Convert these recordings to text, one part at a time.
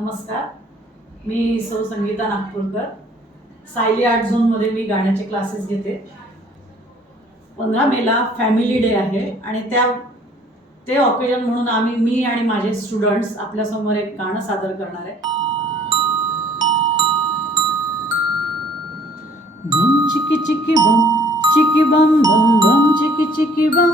नमस्कार, मी सौ संगीता नागपूरकर. सायली आर्ट झोनमध्ये मी गाण्याचे क्लासेस घेते. 15 मेला फॅमिली डे आहे आणि ते ऑकेजन म्हणून मी आणि माझे स्टुडंट्स आपल्यासमोर एक गाणं सादर करणार आहे. बम चिकी चिकी बम बम बम चिकी चिकी बम.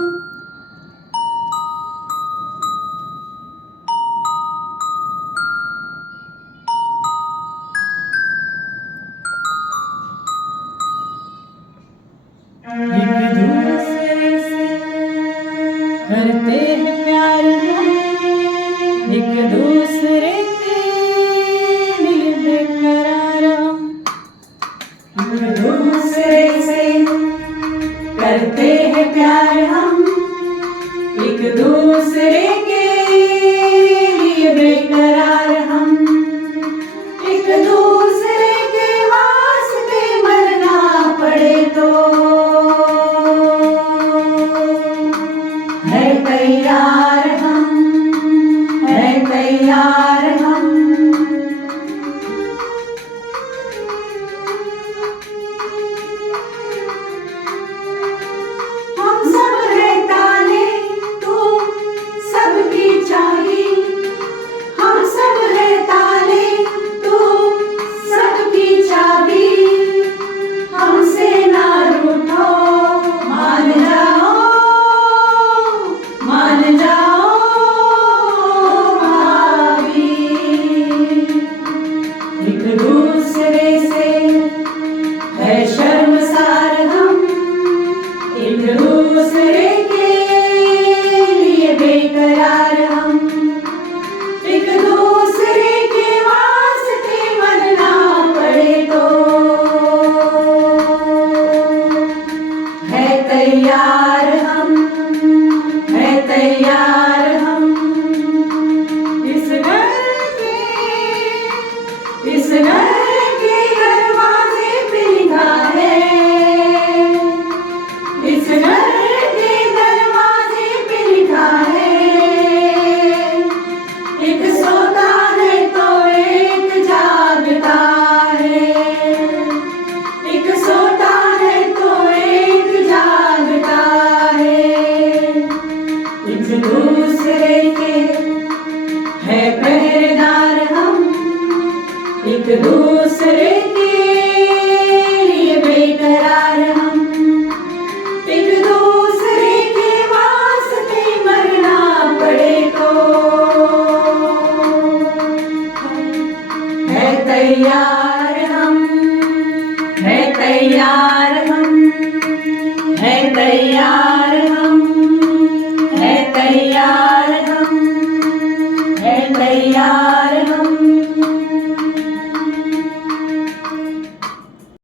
एक दूसरे से करते हैं प्यार हम, एक दूसरे के लिए बेकरार हम. एक दूसरे से करते हैं प्यार हम, एक दूसरे के लिए बेकरार हम. एक दूसरे के वास्ते मरना पड़े तो तैयार हम, है तैयार हम. हम सब है ताने, तू सबकी चाही. हम सब है ताने, तू सबकी चाबी. हमसे ना रूठो, मान जाओ, मान जाओ भाभी. एक दूसरे से है शर्मसार हम, एक दूसरे के लिए बेकरार हम. एक दूसरे के वास्ते मरना पड़े तो है तैयार हम, है तैयार हम. इस घर के दरवाजे पे लिखा है, इस घर के दरवाजे पे लिखा है. एक सोता है तो एक जागता है, एक सोता है तो एक जागता है. एक दूसरे के है पहरेदार हम, एक दूसरे के लिए बेकरार हम. एक दूसरे के वास्ते मरना पड़े तो है तैयार हम, है तैयार हम, है तैयार हम, है तैयार हम, है तैयार